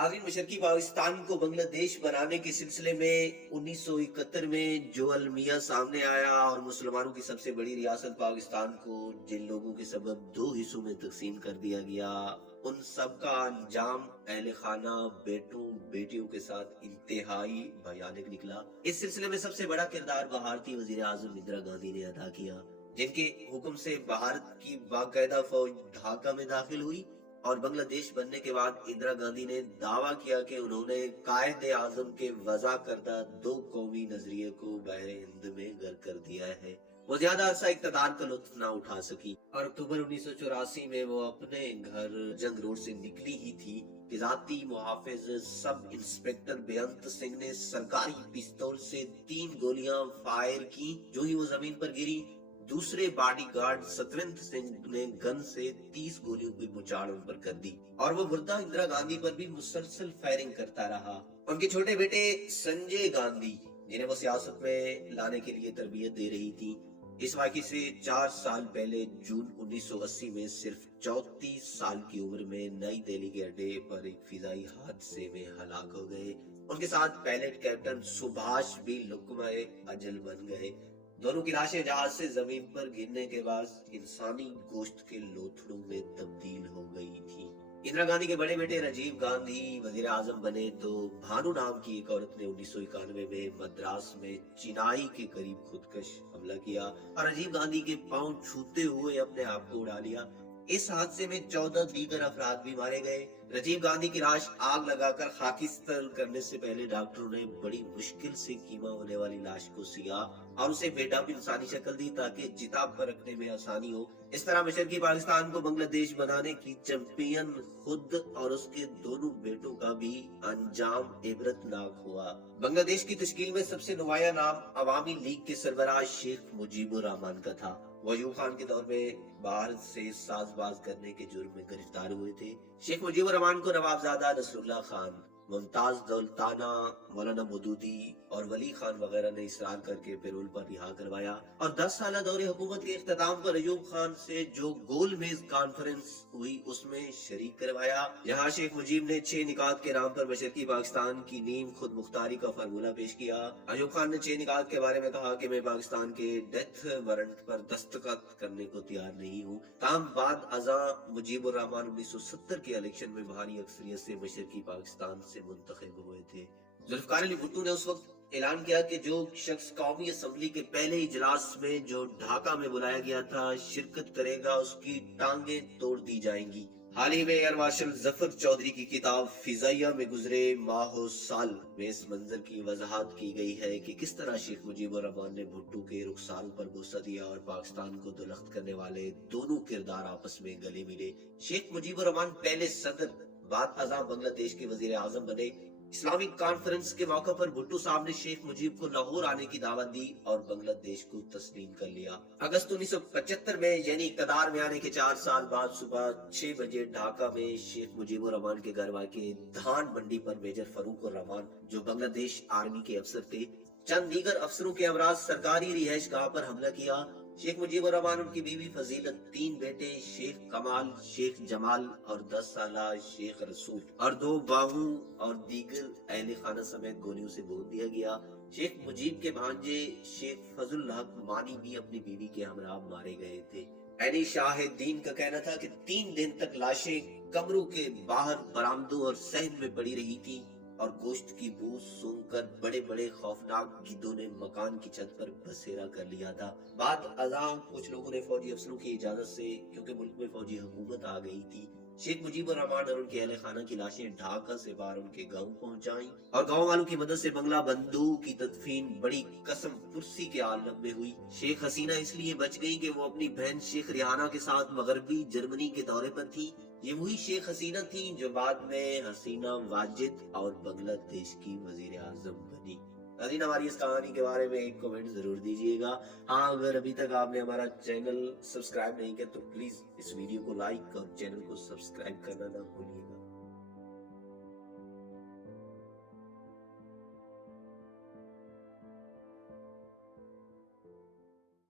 नाज़रीन, मशरकी पाकिस्तान को बांग्लादेश बनाने के सिलसिले में 1971 में जो अलमिया सामने आया और मुसलमानों की सबसे बड़ी रियासत पाकिस्तान को जिन लोगों के सबब दो हिस्सों में तकसीम कर दिया गया, उन सब का अंजाम अहले खाना बेटों बेटियों के साथ इंतहाई भयानक निकला। इस सिलसिले में सबसे बड़ा किरदार भारतीय वजीर आजम इंदिरा गांधी ने अदा किया, जिनके हुक्म से भारत की बाकायदा फौज ढाका में दाखिल हुई और बांग्लादेश बनने के बाद इंदिरा गांधी ने दावा किया कि उन्होंने कायदे आजम के वज़ा करदा दो कौमी नजरिए को बहरे हिंद में घर कर दिया है। वो ज्यादा अरसा इक़्तिदार का लुत्फ ना उठा सकी और अक्टूबर 1984 में वो अपने घर जंग रोड से निकली ही थी कि जाती मुहाफिज सब इंस्पेक्टर बेअंत सिंह ने सरकारी पिस्तौल से 3 गोलियां फायर की। जो ही वो जमीन पर गिरी, दूसरे बॉडीगार्ड सतवंत सिंह ने गन से 30 गोलियों की बुछाड़ उन पर कर दी और वो मुर्दा इंदिरा गांधी पर भी मुसलसल फायरिंग करता रहा। उनके छोटे बेटे संजय गांधी, जिन्हें वो सियासत में लाने के लिए तरबियत दे रही थी, इस वाक़े से 4 साल पहले जून 1980 में सिर्फ 34 साल की उम्र में नई दिल्ली के अड्डे पर एक फिजाई हादसे में हलाक हो गए। उनके साथ पायलट कैप्टन सुभाष भी लुक़्मा-ए अजल बन गए। दोनों की लाशें जहाज से जमीन पर गिरने के बाद इंसानी गोश्त के लोथड़ों में तब्दील हो गई थी। इंदिरा गांधी के बड़े बेटे राजीव गांधी वजीर आजम बने तो भानु नाम की एक औरत ने 1991 में मद्रास में चिनाई के करीब खुदकश हमला किया और राजीव गांधी के पांव छूते हुए अपने आप को उड़ा लिया। इस हादसे में 14 दीगर अफराद भी मारे गए। राजीव गांधी की लाश आग लगाकर खाकिस्तान करने से पहले डॉक्टरों ने बड़ी मुश्किल से कीमा होने वाली लाश को सिया और उसे बेढब इंसानी शक्ल दी ताकि चिता पर रखने में आसानी हो। इस तरह मशरकी पाकिस्तान को बांग्लादेश बनाने की चैंपियन खुद और उसके दोनों बेटों का भी अंजाम इबरतनाक हुआ। बांग्लादेश की तश्कील में सबसे नुमाया नाम अवामी लीग के सरबराह शेख मुजीबुर रहमान का था। वो अयूब खान के दौर में भारत से साजबाज करने के जुर्म में गिरफ्तार हुए थे। शेख मुजीबुर रहमान को नवाबजादा नसरुल्लाह खान, मुमताज दौलताना, मौलाना मौदूदी और वली खान वगैरह ने इसरार करके पैरोल पर रिहा करवाया और 10 साल दौरे हुकूमत के इख्तिताम पर अयूब खान से जो गोल मेज कॉन्फ्रेंस हुई उसमें शरीक करवाया। यहाँ शेख मुजीब ने 6 निकात के नाम पर मशरकी पाकिस्तान की नींव खुद मुख्तारी का फार्मूला पेश किया। अयूब खान ने 6 निकात के बारे में कहा कि मैं पाकिस्तान के डेथ वारंट पर दस्तखत करने को तैयार नहीं हूँ। ताहम बाद अज़ा मुजीबुर रहमान 1970 के इलेक्शन में भारी अक्सरियत से मशरकी पाकिस्तान से मुंतखब हुए थे। जुल्फकार अली भुट्टो ने उस वक्त ऐलान किया कि जो शख्स कौमी असम्बली के पहले इजलास में जो ढाका में बुलाया गया था शिरकत करेगा, उसकी टांगें तोड़ दी जाएंगी। हाल ही में एयर मार्शल जफर चौधरी की किताब फिजाइया में गुजरे माहो साल में इस मंजर की वजाहत की गई है कि किस तरह शेख मुजीबुर रहमान ने भुट्टो के रुखसारों पर बोसा दिया और पाकिस्तान को दुलख्त करने वाले दोनों किरदार आपस में गले मिले। शेख मुजीबुर रहमान पहले सदर बाद अज़ा बांग्लादेश के वजीर आजम बने। इस्लामिक कॉन्फ्रेंस के मौके पर भुट्टो साहब ने शेख मुजीब को लाहौर आने की दावत दी और बांग्लादेश को तस्लीम कर लिया। अगस्त 1975 में यानी इक़्तिदार में आने के 4 साल बाद सुबह 6 बजे ढाका में शेख मुजीबुर रहमान के घर वाक़े धान मंडी पर मेजर फरूक रहमान, जो बांग्लादेश आर्मी के अफसर थे, चंद दीगर अफसरों के अमराज सरकारी रिहाइश गाह पर हमला किया। शेख मुजीबुर रहमान, उनकी बीवी फजीलत, 3 बेटे शेख कमाल, शेख जमाल और 10 साला शेख रसूल और 2 बाहू और दीगर अहले खाना समेत गोलियों से भून दिया गया। शेख मुजीब के भांजे शेख फजल हक मानी भी अपनी बीवी के हमरा मारे गए थे। ऐनी शाहिदीन का कहना था कि 3 दिन तक लाशें कमरों के बाहर बरामदों और सहन में पड़ी रही थी और गोश्त की बू सूंघकर बड़े बड़े खौफनाक गिद्धों ने मकान की छत पर बसेरा कर लिया था। बाद अज़ा कुछ लोगों ने फौजी अफसरों की इजाजत से, क्योंकि मुल्क में फौजी हुकूमत आ गई थी, शेख मुजीबुर रहमान और उनके अहले खाना की लाशें ढाका से बाहर उनके गांव पहुंचाई और गांव वालों की मदद से बंगला बंदू की तदफीन बड़ी कसम पुरसी के आलम में हुई। शेख हसीना इसलिए बच गई कि वो अपनी बहन शेख रिहाना के साथ मगरबी जर्मनी के दौरे पर थी। ये वही शेख हसीना थी जो बाद में हसीना वाजिद और बांग्लादेश की वजीर आजम बनी। नाज़रीन, हमारी इस कहानी के बारे में एक कमेंट जरूर दीजिएगा। हाँ, अगर अभी तक आपने हमारा चैनल सब्सक्राइब नहीं किया तो प्लीज इस वीडियो को लाइक और चैनल को सब्सक्राइब करना ना भूलिएगा।